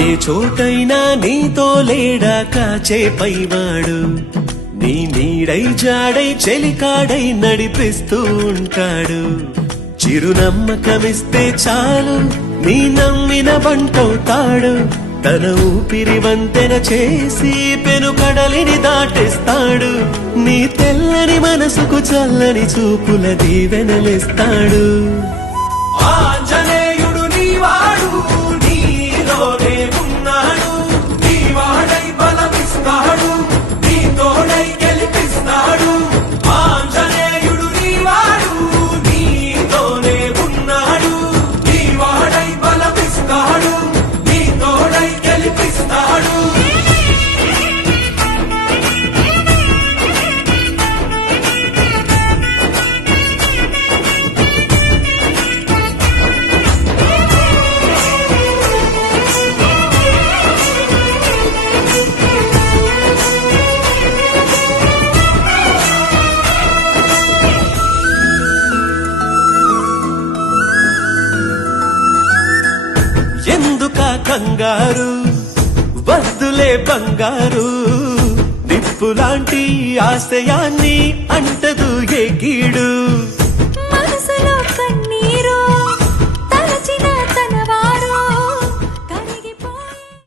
ఏ చోటైనా నీతో లేడా కాచే పైవాడు, నీ నీడై జాడై చెలికాడై నడిపిస్తూ ఉంటాడు. చిరునమ్మకమిస్తే చాలు నీ నమ్మిన బంటవుతాడు. తన ఊపిరి వంతెన చేసి పెను కడలిని దాటిస్తాడు. నీ తెల్లని మనసుకు చల్లని చూపుల దీవెనలిస్తాడు. ఆంజనేయుడు నీవాడు, నీలోనే ఉన్నాడు. నీవాడై బలమిస్తాడు, నీ తోడై గెలిపిస్తాడు. ఆంజనేయుడు నీవాడు, నీలోనే ఉన్నాడు. నీవాడై బలమిస్తాడు, నీ తోడై గెలిపిస్తాడు. ఎందుకా కంగారు, వద్దులే బంగారు. నిప్పులాంటి ఆశయాన్ని అంటదు ఏ కీడు.